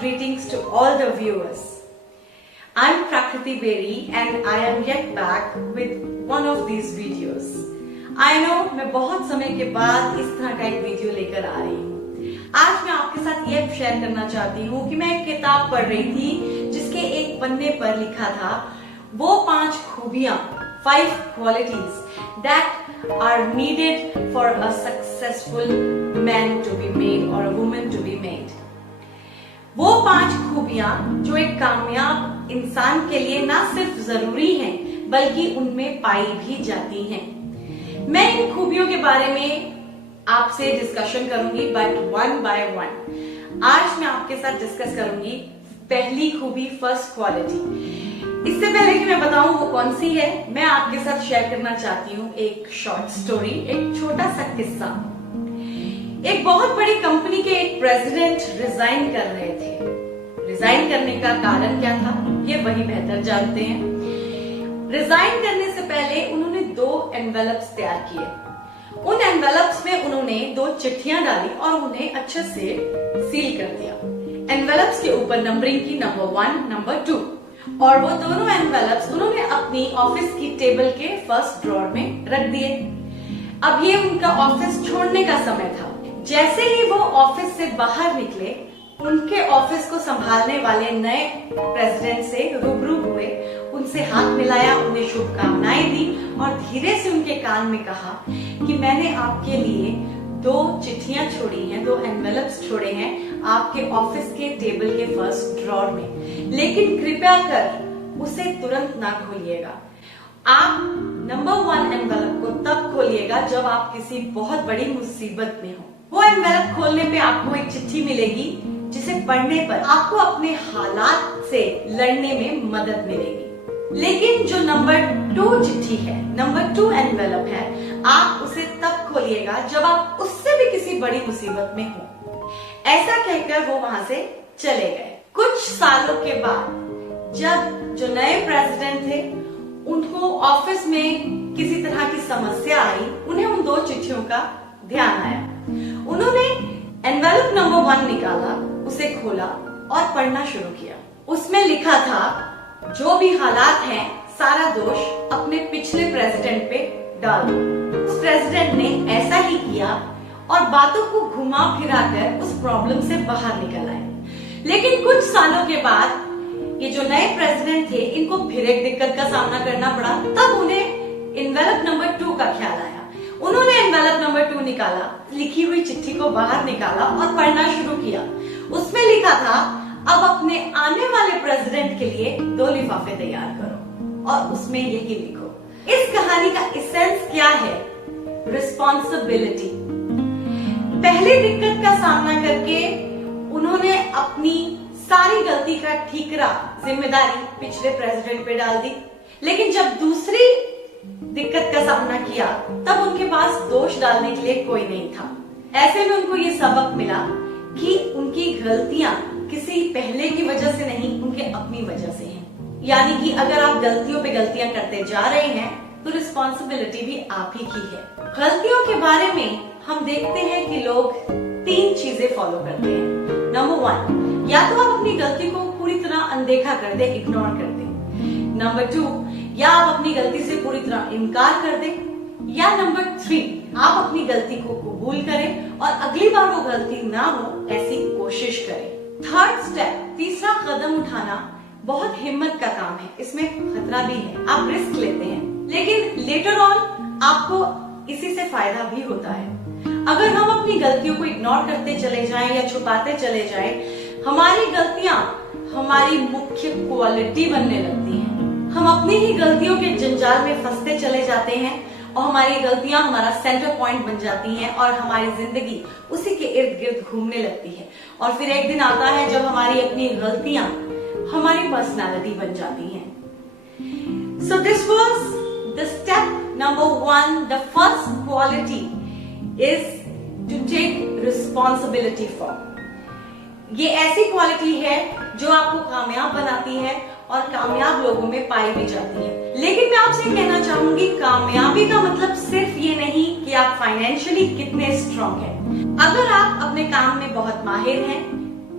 greetings to all the viewers. I'm Prakriti Beri and I am yet back with one of these videos. I know मैं बहुत समय के बाद इस तरह का एक वीडियो लेकर आ रही हूँ। आज मैं आपके साथ ये शेयर करना चाहती हूँ कि मैं एक किताब पढ़ रही थी जिसके एक पन्ने पर लिखा था वो 5 खूबियां, 5 qualities that are needed for a successful man to be made or a woman to be made. वो 5 खूबियां जो एक कामयाब इंसान के लिए ना सिर्फ जरूरी हैं बल्कि उनमें पाई भी जाती हैं। मैं इन खूबियों के बारे में आपसे डिस्कशन करूंगी बट वन बाय वन। आज मैं आपके साथ डिस्कस करूंगी पहली खूबी, फर्स्ट क्वालिटी। इससे पहले कि मैं बताऊं वो कौन सी है, मैं आपके साथ शेयर करना चाहती हूँ एक शॉर्ट स्टोरी, एक छोटा सा किस्सा। एक बहुत बड़ी कंपनी के एक प्रेसिडेंट रिजाइन कर रहे थे। रिजाइन करने का कारण क्या था ये वही बेहतर जानते हैं। रिजाइन करने से पहले उन्होंने 2 एनवेलप्स तैयार किए। उन एनवेलप्स में उन्होंने 2 चिट्ठियां डाली और उन्हें अच्छे से सील कर दिया। एनवेलप्स के ऊपर नंबरिंग की, नंबर 1, नंबर 2, और वो दोनों एनवेलप्स उन्होंने अपनी ऑफिस की टेबल के फर्स्ट ड्रॉर में रख दिए। अब ये उनका ऑफिस छोड़ने का समय था। जैसे ही वो ऑफिस से बाहर निकले, उनके ऑफिस को संभालने वाले नए प्रेसिडेंट से रूबरू हुए, उनसे हाथ मिलाया, उन्हें शुभकामनाएं दी और धीरे से उनके कान में कहा कि मैंने आपके लिए 2 चिट्ठियां छोड़ी हैं, 2 एनवेलप्स छोड़े हैं आपके ऑफिस के टेबल के फर्स्ट ड्रॉर में, लेकिन कृपया कर उसे तुरंत ना खोलिएगा। आप नंबर 1 एनवेलप को तब खोलिएगा जब आप किसी बहुत बड़ी मुसीबत में हो। वो एनवेलप खोलने पे आपको एक चिट्ठी मिलेगी जिसे पढ़ने पर आपको अपने हालात से लड़ने में मदद मिलेगी। लेकिन जो नंबर 2 चिट्ठी है, नंबर 2 एनवेलप है, आप उसे तब खोलिएगा जब आप उससे भी किसी बड़ी मुसीबत में हो। ऐसा कहकर वो वहां से चले गए। कुछ सालों के बाद जब जो नए प्रेसिडेंट थे उनको ऑफिस में किसी तरह की समस्या आई, उन्हें उन 2 चिट्ठियों का ध्यान आया। उन्होंने एनवेलप नंबर 1 निकाला, उसे खोला और पढ़ना शुरू किया। उसमें लिखा था जो भी हालात हैं सारा दोष अपने पिछले प्रेसिडेंट पे डाल दो। उस प्रेसिडेंट ने ऐसा ही किया और बातों को घुमा फिरा कर उस प्रॉब्लम से बाहर निकल आए। लेकिन कुछ सालों के बाद ये जो नए प्रेसिडेंट थे इनको फिर एक दिक्कत का सामना करना पड़ा। तब उन्हें एनवेलप नंबर 2 का ख्याल आया। उन्होंने एनवेलप नंबर 2 निकाला, लिखी हुई चिट्ठी को बाहर निकाला और पढ़ना शुरू किया। उसमें लिखा था अब अपने आने वाले प्रेसिडेंट के लिए 2 लिफाफे तैयार करो और उसमें यही लिखो। इस कहानी का एसेंस क्या है? रिस्पॉन्सिबिलिटी। पहली दिक्कत का सामना करके उन्होंने अपनी सारी गलती का ठीकरा, जिम्मेदारी पिछले प्रेसिडेंट पे डाल दी। लेकिन जब दूसरी दिक्कत का सामना किया तब उनके पास दोष डालने के लिए कोई नहीं था। ऐसे में उनको ये सबक मिला कि उनकी गलतियां किसी पहले की वजह से नहीं, उनके अपनी वजह से हैं। यानी कि अगर आप गलतियों पे गलतियां करते जा रहे हैं तो रिस्पॉन्सिबिलिटी भी आप ही की है। गलतियों के बारे में हम देखते हैं कि लोग 3 चीजें फॉलो करते हैं। नंबर 1, या तो आप अपनी गलती को पूरी तरह अनदेखा कर दे, इग्नोर कर दे। नंबर 2, या आप अपनी गलती से पूरी तरह इनकार कर दे। या नंबर 3, आप अपनी गलती को कबूल करें और अगली बार वो गलती ना हो ऐसी कोशिश करें। थर्ड स्टेप, तीसरा कदम उठाना बहुत हिम्मत का काम है। इसमें खतरा भी है, आप रिस्क लेते हैं, लेकिन लेटर ऑन आपको इसी से फायदा भी होता है। अगर हम अपनी गलतियों को इग्नोर करते चले जाएं या छुपाते चले जाएं, हमारी गलतियां हमारी मुख्य क्वालिटी बनने लगती हैं। हम अपनी ही गलतियों के जंजाल में फंसते चले जाते हैं और हमारी गलतियां हमारा सेंटर पॉइंट बन जाती हैं और हमारी जिंदगी उसी के इर्द गिर्द घूमने लगती है। और फिर एक दिन आता है जब हमारी अपनी गलतियां हमारी पर्सनालिटी बन जाती हैं। So this was the step number 1, the first quality is to take responsibility for. ये ऐसी क्वालिटी है जो आपको कामयाब बनाती है और कामयाब लोगों में पाई भी जाती है। लेकिन मैं आपसे कहना चाहूंगी, कामयाबी का मतलब सिर्फ ये नहीं कि आप फाइनेंशियली कितने स्ट्रांग हैं। अगर आप अपने काम में बहुत माहिर हैं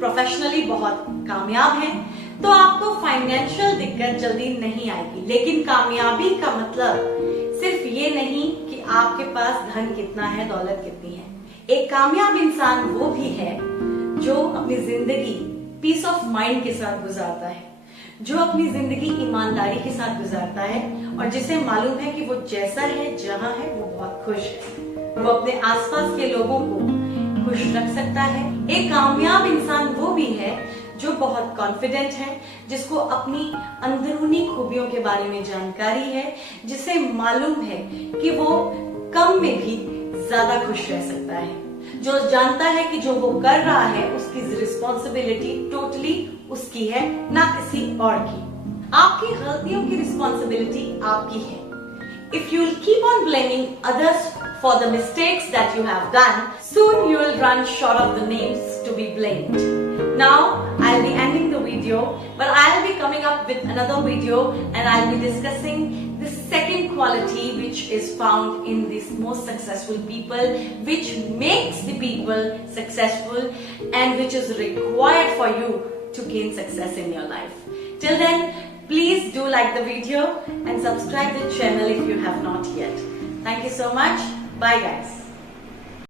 प्रोफेशनली बहुत कामयाब हैं, तो आपको फाइनेंशियल दिक्कत जल्दी नहीं आएगी। लेकिन कामयाबी का मतलब सिर्फ ये नहीं कि आपके पास धन कितना है, दौलत कितनी है। एक कामयाब इंसान वो भी है जो अपनी जिंदगी पीस ऑफ माइंड के साथ गुजारता है, जो अपनी जिंदगी ईमानदारी के साथ गुजारता है और जिसे मालूम है कि वो जैसा है, जहां है, वो बहुत खुश है। वो अपने आसपास के लोगों को खुश रख सकता है। एक कामयाब इंसान वो भी है जो बहुत कॉन्फिडेंट है, जिसको अपनी अंदरूनी खूबियों के बारे में जानकारी है, जिसे मालूम है कि वो कम में भी ज्यादा खुश रह सकता है, जो जानता है कि जो वो कर रहा है उसकी रिस्पॉन्सिबिलिटी टोटली उसकी है, ना किसी और की। आपकी गलतियों की रिस्पॉन्सिबिलिटी आपकी है। If you'll keep on blaming others for the mistakes that you have done, soon you will run short of the names to be blamed. Now, I'll be ending the video, but I'll be coming up with another video and I'll be discussing the second quality which is found in these most successful people, which makes the people successful and which is required for you to gain success in your life. Till then, please do like the video and subscribe the channel if you have not yet. Thank you so much. Bye guys.